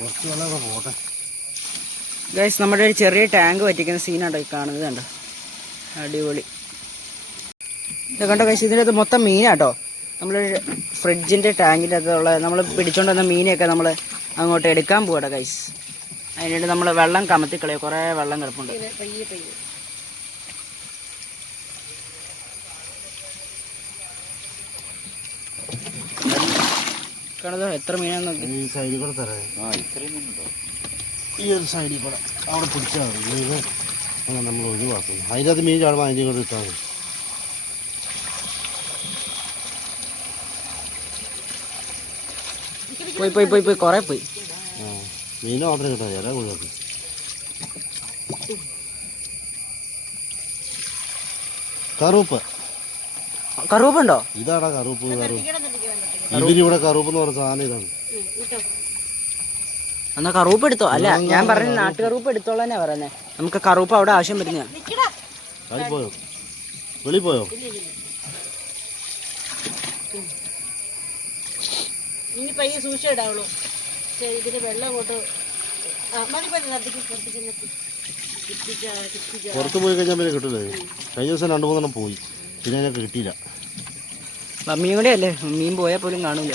കുറച്ച് വെള്ളമൊക്കെ പോട്ടെ. ഗൈസ് നമ്മുടെ ഒരു ചെറിയ ടാങ്ക് പറ്റിക്കുന്ന സീനാണ് ഈ കാണുന്നത് കണ്ടോ? അടിപൊളി. ഇത് കണ്ടോ ഗൈസ് ഇതിന്റെ അത് മൊത്തം മീനാട്ടോ. നമ്മൾ ഫ്രിഡ്ജിന്റെ ടാങ്കിലൊക്കെ ഉള്ള നമ്മൾ പിടിച്ചോണ്ട് വന്ന മീനെയൊക്കെ നമ്മൾ അങ്ങോട്ട് എടുക്കാൻ പോകട്ടെ ഗൈസ് അതിനുവേണ്ടി നമ്മൾ വെള്ളം കമത്തി കളയും കുറേ വെള്ളം കിടപ്പുണ്ട്. കാണുന്നോ എത്ര മീനാണെന്ന് ഈ സൈഡിൽ കൂടെ തരാം. ഈ ഒരു സൈഡിൽ കൂടെ. അവിടെ പിടിച്ചാൽ മതി. ഇത് അങ്ങനെ നമ്മൾ ഒഴിവാക്കും അതിന്റെ അകത്ത് മീൻ ചാടുമ്പോൾ അതിന്റെ കൂടെ ഇട്ടാൽ മതി. പോയി പോയി പോയി പോയി. കുറേ പോയി. ആ മീൻ മാത്രം കിട്ടാൻ ചേരാ കൂടുതൽ കറുപ്പ്. കറുപ്പുണ്ടോ ഇതാടാ കറുപ്പ് കറുപ്പ്. ഇവരിവിടെ കറുപ്പ് എന്ന് പറഞ്ഞ സാധനം ഇതാണ്. എന്നാ കറുപ്പ് എടുത്തോ? അല്ല ഞാൻ പറഞ്ഞ നാട്ടുകറുപ്പ് എടുത്തോളന്നെ പറയുന്നത് നമുക്ക് കറുപ്പ് അവിടെ ആവശ്യം വരുന്ന ആയി പോയോ വെളി പോയോ ഇനി പയ്യെ സൂക്ഷിച്ചിടാവുള്ളൂ ഇതിന് വെള്ളം അങ്ങോട്ട് പുറത്ത് പോയി കഴിഞ്ഞാൽ പിന്നെ കിട്ടില്ലേ? കഴിഞ്ഞ ദിവസം രണ്ട് മൂന്നെണ്ണം പോയി. പിന്നെ ഞങ്ങൾക്ക് കിട്ടിയില്ല. മമ്മിയും കൂടെ അല്ലേ? മീൻ പോയാൽ പോലും കാണൂല.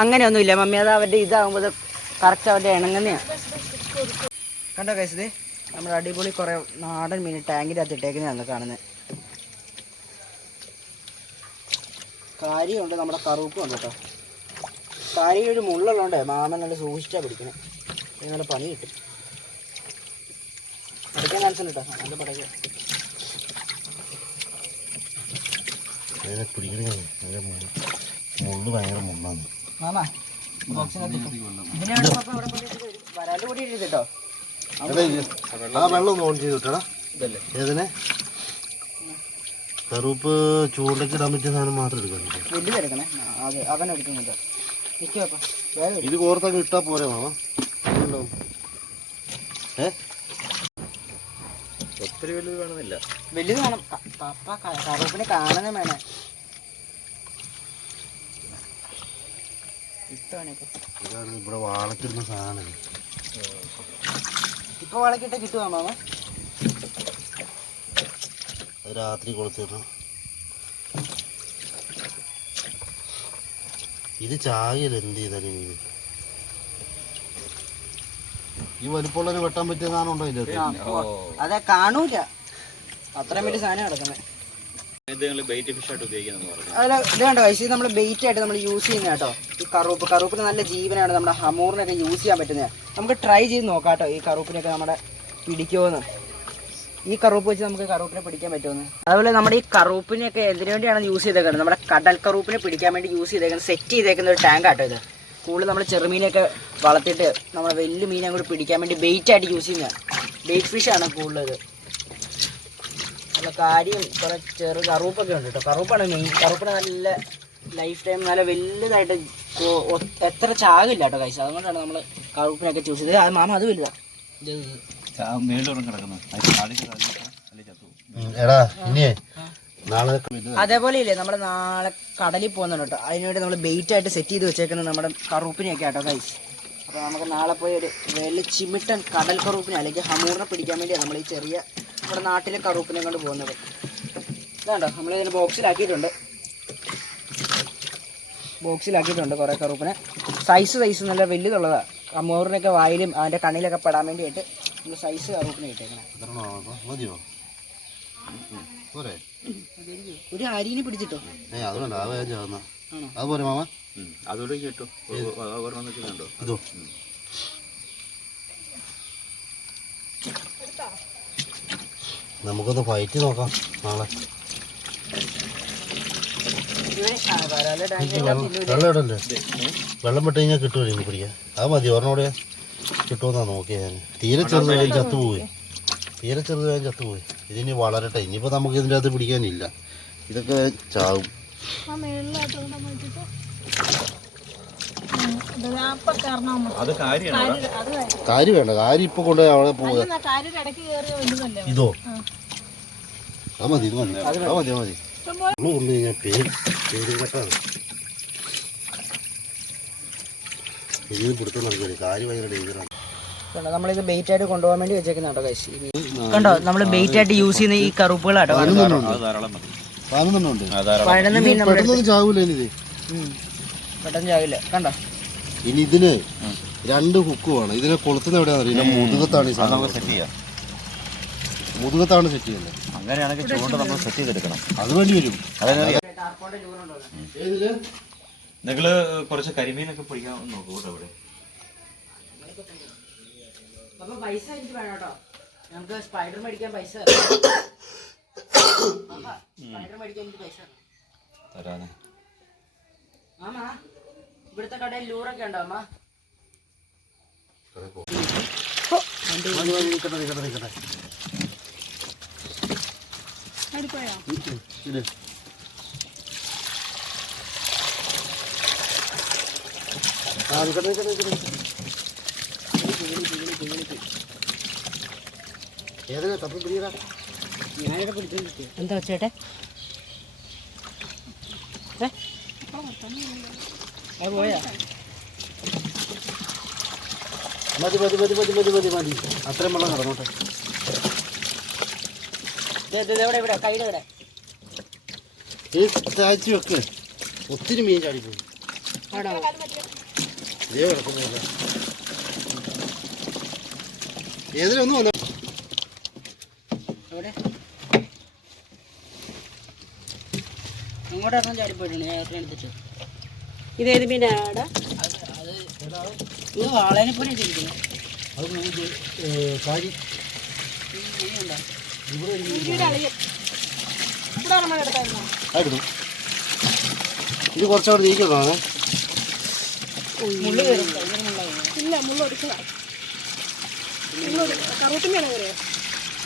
അങ്ങനെയൊന്നുമില്ല മമ്മി അത് അവരുടെ ഇതാകുമ്പോൾ കറക്റ്റ് അവരുടെ ഇണങ്ങുന്നതാണ് കണ്ടോ കഴിച്ചത് നമ്മുടെ അടിപൊളി കുറേ നാടൻ മീൻ ടാങ്കിന്റെ അകത്ത് ഇട്ടേക്കുന്നതാണ് കാണുന്നത്. കാര്യമുണ്ട് നമ്മുടെ കറുപ്പും ഉണ്ട് കേട്ടോ. കാര്യം ഒരു മുള്ളുള്ളതുകൊണ്ട് മാമൻ നല്ല സൂക്ഷിച്ചാ പിടിക്കണേ നല്ല പണി കിട്ടും. ആ വെള്ളം ഓൺ ചെയ്ത് വിട്ടടാ. ഏതിനെ? കറുപ്പ് ചൂണ്ടയ്ക്ക് ഇടാൻ പറ്റിയ സാധനം മാത്രം എടുക്കാൻ ഇത് കോർത്തൊക്കെ ഇട്ടാ പോരെ മാമ. ഏ? ഒത്തിരി വലുത് വേണമെന്നില്ല വലുത് വേണം പപ്പ കറുപ്പിനെ കാണുന്നേ വേണേ ഇതാണ് ഇവിടെ വാളക്കിടുന്ന സാധനം. ഇപ്പൊ വളക്കിട്ട് കിട്ടുവാ മാമ? അത് രാത്രി കൊളുത്തിടണം. ഇത് ചായല്ല എന്ത് ചെയ്താലും മീൻ ഈ വലിപ്പമുള്ളൊരു വെട്ടാൻ പറ്റിയ സാധനം ഉണ്ടോ ഇത്? അതെ കാണൂല. അത്രയും വലിയ സാധനം കിടക്കുന്നത്. ഇത് നിങ്ങൾ ഫിഷ് ആയിട്ട് ഉപയോഗിക്കുന്നതെന്ന് പറഞ്ഞു. അതിൽ ഇത് കണ്ടോ ഇത് നമ്മൾ ബെയ്റ്റ് ആയിട്ട് നമ്മൾ യൂസ് ചെയ്യുന്ന കേട്ടോ. ഈ കറുപ്പ് കറുപ്പിന് നല്ല ജീവനാണ് നമ്മുടെ ഹമൂറിനൊക്കെ യൂസ് ചെയ്യാൻ പറ്റുന്നത്. നമുക്ക് ട്രൈ ചെയ്ത് നോക്കാം കേട്ടോ ഈ കറുപ്പിനൊക്കെ നമ്മുടെ പിടിക്കുമെന്ന് ഈ കറുപ്പ് വെച്ച് നമുക്ക് കറുപ്പിനെ പിടിക്കാൻ പറ്റുമെന്ന് അതുപോലെ നമ്മുടെ ഈ കറുപ്പിനെയൊക്കെ എന്തിനു വേണ്ടിയാണ് യൂസ് ചെയ്തേക്കുന്നത്? നമ്മുടെ കടൽ കറുപ്പിനെ പിടിക്കാൻ വേണ്ടി യൂസ് ചെയ്തേക്കുന്നത് സെറ്റ് ചെയ്തേക്കുന്ന ഒരു ടാങ്ക് ആട്ടോ ഇത്. കൂടുതൽ നമ്മൾ ചെറുമീനൊക്കെ വളർത്തിയിട്ട് നമ്മൾ വലിയ മീനെ കൂടി പിടിക്കാൻ വേണ്ടി ബെയ്റ്റ് ആയിട്ട് യൂസ് ചെയ്യുന്നത്. ബെയ്റ്റ് ഫിഷാണ് കൂടുതലത്. ഇത് നല്ല കാര്യം കുറെ ചെറു കറുപ്പൊക്കെ ഉണ്ട് കേട്ടോ കറുപ്പാണ് മെയിൻ കറുപ്പിന് നല്ല ലൈഫ് ടൈം നല്ല വലുതായിട്ട് എത്ര ചാകില്ല കേട്ടോ കൈസ അതുകൊണ്ടാണ് നമ്മൾ കറുപ്പിനൊക്കെ ചൂസ് ചെയ്തത്. അത് മാമ അത് വലുതാണ് എടാ ഇനിയേ. അതേപോലെ ഇല്ലേ നമ്മൾ നാളെ കടലിൽ പോകുന്നുണ്ട് കേട്ടോ. അതിനുവേണ്ടി നമ്മൾ ബെയ്റ്റ് ആയിട്ട് സെറ്റ് ചെയ്ത് വെച്ചേക്കുന്നത് നമ്മുടെ കറുപ്പിനെയൊക്കെ ആട്ടോ കൈസ് അപ്പോൾ നമുക്ക് നാളെ പോയി ഒരു വെളിച്ചിമിട്ടൻ ചിമിട്ടൻ കടൽ കറുപ്പിനെ അല്ലെങ്കിൽ ഹമൂറിനെ പിടിക്കാൻ വേണ്ടിയാണ് നമ്മൾ ഈ ചെറിയ നമ്മുടെ നാട്ടിലെ കറുപ്പിനെ കൊണ്ട് പോകുന്നത്. ഇതാണ്ടോ നമ്മൾ ഇതിന് ബോക്സിലാക്കിയിട്ടുണ്ട് ബോക്സിലാക്കിയിട്ടുണ്ട് കുറേ കറുപ്പിനെ. സൈസ് സൈസ് നല്ല വലുതുള്ളതാണ് ഹമൂറിനൊക്കെ വായിലും അതിന്റെ കണ്ണിലൊക്കെ പെടാൻ വേണ്ടിയിട്ട് നമ്മൾ സൈസ് കറുപ്പിനെ ഇട്ടേക്കണം. പോരെ. ഒരു അരിനെ പിടിച്ചിട്ടോ? ഏ അത് ആ അത് വേഗം ചേർന്ന അത് പോരെ മാമ. അതോടെ കേട്ടോ ഒരെണ്ണം വെക്കുന്നുണ്ടോ ഇതോ. നമുക്കൊന്ന് ഫൈറ്റ് നോക്കാം നാളെ. വെള്ളം ഇടല്ലേ വെള്ളം വിട്ട് കഴിഞ്ഞാൽ കിട്ടുമോ എനിക്ക് പിടിക്കാൻ? അത് മതി ഒരെണ്ണോടെ കിട്ടുമെന്നാണ് നോക്കിയത് ഞാൻ. തീരെ ചെറുതായാലും ചത്തുപോയി. തീരെ ചെറുതായാലും ചത്തുപോയി. ഇതിനി വളരട്ടെ. ഇനിയിപ്പോൾ നമുക്ക് ഇതിന്റെ അകത്ത് പിടിക്കാനില്ല. ഇതൊക്കെ ചാവും. അപ്പൊ കാരണം അത് കാര്യമാണ്? അത് കാരി വേണ്ട. കാരി ഇപ്പൊ കൊണ്ട് അവിടെ വലുതല്ലേ? ഇതോ? അത് മതി ഇത് മതി. അത് മതി മതി. നമ്മൾ കൊണ്ട് കഴിഞ്ഞാൽ പേര് പേരും കെട്ടാണ്. ഇതിന് പിടുത്തം നടക്കില്ല കാര്യം ഭയങ്കര ഡേഞ്ചറാണ് കണ്ടോ നമ്മളിത് ബെയ്റ്റ് ആയിട്ട് കൊണ്ടുപോകാൻ വേണ്ടി വെച്ചേക്കുന്നുണ്ടോ guys. കണ്ടോ? നമ്മൾ ബെയ്റ്റ് ആയിട്ട് യൂസ് ചെയ്യുന്ന ഈ കറുപ്പുകളാട്ടോ പഴന്ന മീൻ പെട്ടെന്ന് ചാവില്ല. കണ്ടോ? ഇനി ഇതിന് രണ്ട് ഹുക്ക് വേണം. ഇതിനെ കൊളുത്തുന്ന എവിടെയാണെന്ന് അറിയില്ല മുതുകത്താണ് ഈ സാധനം സെറ്റ് ചെയ്യാം. മുതുകത്താണ് സെറ്റ് ചെയ്യുന്നത്. അങ്ങനെയാണെങ്കിൽ ചൂണ്ട നമ്മൾ സെറ്റ് ചെയ്തെടുക്കണം. അത് വേണ്ടി വരും. നിങ്ങൾ കുറച്ച് കരിമീനൊക്കെ പിടിക്കാൻ നോക്കൂ കേട്ടോ ഇവിടെ അപ്പൊ പൈസ എനിക്ക് വേണം കേട്ടോ ഞങ്ങൾക്ക് സ്പൈഡർ മേടിക്കാൻ പൈസ സ്പൈഡർ മേടിക്കാൻ എനിക്ക് പൈസ തരണം. തരാനേ മാമ ഇവിടുത്തെ കടയിൽ ലൂറൊക്കെ ഉണ്ടോ അമ്മ. ആ, നിൽക്കട്ടെ, നിൽക്കട്ടെ, നിൽക്കട്ടെ. എന്താ വെച്ചേട്ടെ പോയാ? മതി മതി മതി മതി മതി മതി മതി. അത്രയും വെള്ളം കടന്നോട്ടെ. ദേ, ദേ, ദേ, ഇവിടെ ഇവിടെ കൈയുടെ ഇവിടെ ഈ താഴ്ച വെക്ക് ഒത്തിരി മീൻ ചാടിപ്പോയി. ഏതിലൊന്നും വന്ന? എവിടെ ഇങ്ങോട്ട് ഇറങ്ങാൻ ചാടി പോയിട്ടുണ്ട്. ഞാൻ ഏട്ടനെ എടുത്തിട്ട്. ഇതേത് മീനാടാ അത് അത് ഇത് വാളേനെ പോലെ ഇരിക്കുന്നു അത് നമുക്ക്, ഏ, കാരി. ഇല്ല മുള്ള ഒരു മീൻ ആയിരുന്നു.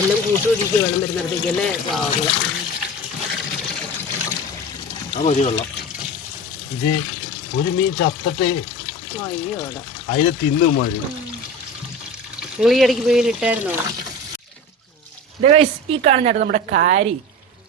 എല്ലാം കൂട്ടുപിടിക്കുക വെള്ളം വരുന്നിടത്തേക്ക് അല്ലേ? പാവങ്ങൾ മതി വെള്ളം. ഇത് ഒരു മീൻ ചത്തട്ടെ അയ്യോടാ. അതിനെ തിന്നും മതി. നിങ്ങൾ ഈ ഇടയ്ക്ക് ഗൈസ് ഈ കാണുന്നതായിട്ട് നമ്മുടെ കാരി.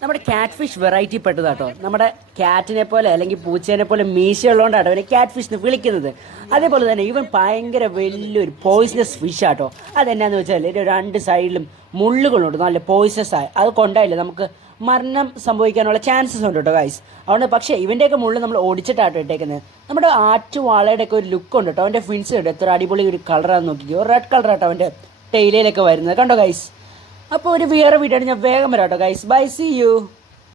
നമ്മുടെ കാറ്റ് ഫിഷ് വെറൈറ്റി പെട്ടതാട്ടോ നമ്മുടെ കാറ്റിനെ പോലെ അല്ലെങ്കിൽ പൂച്ചേനെ പോലെ മീശയുള്ളതുകൊണ്ടാണ് അവനെ കാറ്റ് ഫിഷ് എന്ന് വിളിക്കുന്നത്. അതേപോലെ തന്നെ ഇവൻ ഭയങ്കര വലിയൊരു പോയിസണസ് ഫിഷ് ആട്ടോ അതെന്നാന്ന് വെച്ചാൽ രണ്ട് സൈഡിലും മുള്ളുകളുണ്ട്. നല്ല പോയിസസ് ആയി. അത് കൊണ്ടായില്ലേ. നമുക്ക് മരണം സംഭവിക്കാനുള്ള ചാൻസസ് ഉണ്ട് കേട്ടോ ഗൈസ് അതുകൊണ്ട് പക്ഷേ ഇവന്റെയൊക്കെ മുള്ളിൽ നമ്മൾ ഓടിച്ചിട്ടാട്ടോ ഇട്ടേക്കുന്നത്. നമ്മുടെ ആറ്റു വാളയുടെ ഒക്കെ ഒരു ലുക്ക് ഉണ്ട് കേട്ടോ അവന്റെ ഫിൻസ് ഉണ്ട് എത്ര അടിപൊളി ഒരു കളറാന്ന് നോക്കിക്കോ. റെഡ് കളർ ആട്ടോ അവന്റെ ടെയിലയിലൊക്കെ വരുന്നത്. കണ്ടോ ഗൈസ് അപ്പോൾ ഒരു വേറെ വീഡിയോ ഞാൻ വേഗം വരാം കേട്ടോ ഗൈസ് ബൈ സി യു